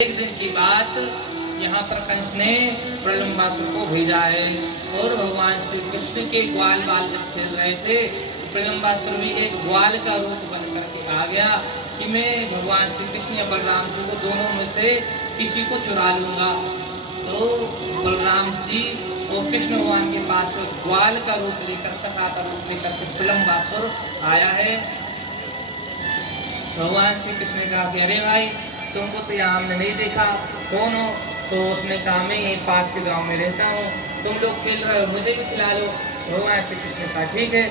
एक दिन की बात यहाँ पर कंस ने प्रलंबासुर को भेजा है और भगवान श्री कृष्ण के ग्वाल बाल जब खेल रहे थे प्रलंबासुर भी एक ग्वाल का रूप बन करके आ गया कि मैं भगवान श्री कृष्ण या बलराम जी को दोनों में से किसी को चुरा लूंगा। तो बलराम जी और कृष्ण भगवान के पास ग्वाल का रूप लेकर सखा का रूप लेकर के प्रलंबासुर आया है। भगवान श्री कृष्ण ने कहा कि अरे भाई तुमको तो यहाँ हमने नहीं देखा, कौन हो? तो उसने कहा मैं यहीं पास के गांव में रहता हूँ, तुम लोग खेल रहे हो मुझे भी खिला लो। भगवान श्री कृष्ण ने कहा ठीक है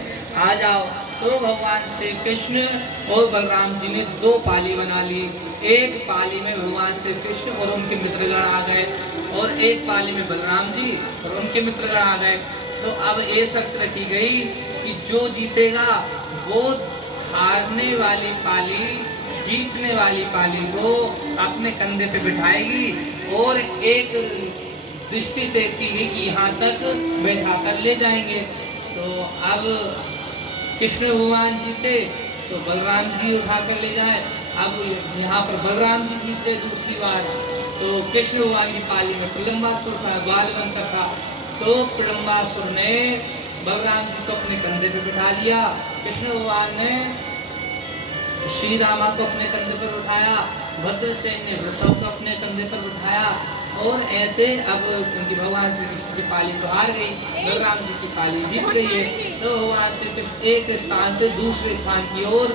आ जाओ। तो भगवान श्री कृष्ण और बलराम जी ने दो पाली बना ली। एक पाली में भगवान श्री कृष्ण और उनके मित्रगण आ गए और एक पाली में बलराम जी और उनके मित्रगण आ गए। तो अब ये शर्त रखी गई कि जो जीतेगा वो हारने वाली पाली जीतने वाली पाली को अपने कंधे पे बिठाएगी और एक दृष्टि देखती है कि यहाँ तक बैठा कर ले जाएंगे। तो अब कृष्ण भगवान जीते तो बलराम जी उठा कर ले जाए। अब यहाँ पर बलराम जी जीते दूसरी बार तो कृष्ण भगवान की पाली में प्रलंबासुर था, ग्वाल बनकर था। तो प्रलंबासुर ने बलराम जी को अपने कंधे पे बिठा लिया, कृष्ण भगवान ने श्री रामा को अपने कंधे पर उठाया, भद्रसेन ने वृषभ को अपने कंधे पर उठाया और ऐसे अब उनकी भगवान श्री कृष्ण की पाली तो हार गई, बलराम जी की पाली जीत गई है। तो भगवान श्री कृष्ण एक स्थान से दूसरे स्थान की ओर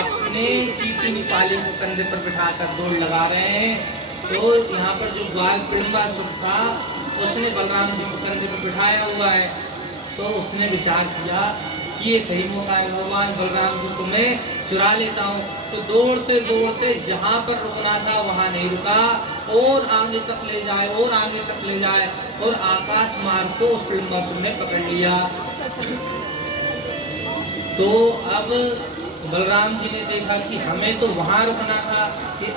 अपने जीती हुई पाली को कंधे पर बिठाकर दौड़ लगा रहे हैं। तो यहाँ पर जो ग्वाल प्रलंबासुर था उसने बलराम जी को कंधे पर बिठाया हुआ है। तो उसने विचार किया कि ये सही मौका है, भगवान बलराम जी को मैं चुरा लेता हूँ। तो दौड़ते दौड़ते जहाँ पर रुकना था वहाँ नहीं रुका और आगे तक ले जाए और आगे तक ले जाए और आकाश मार्ग को उस प्रलंबासुर ने पकड़ लिया। तो अब बलराम जी ने देखा कि हमें तो वहाँ रुकना था कि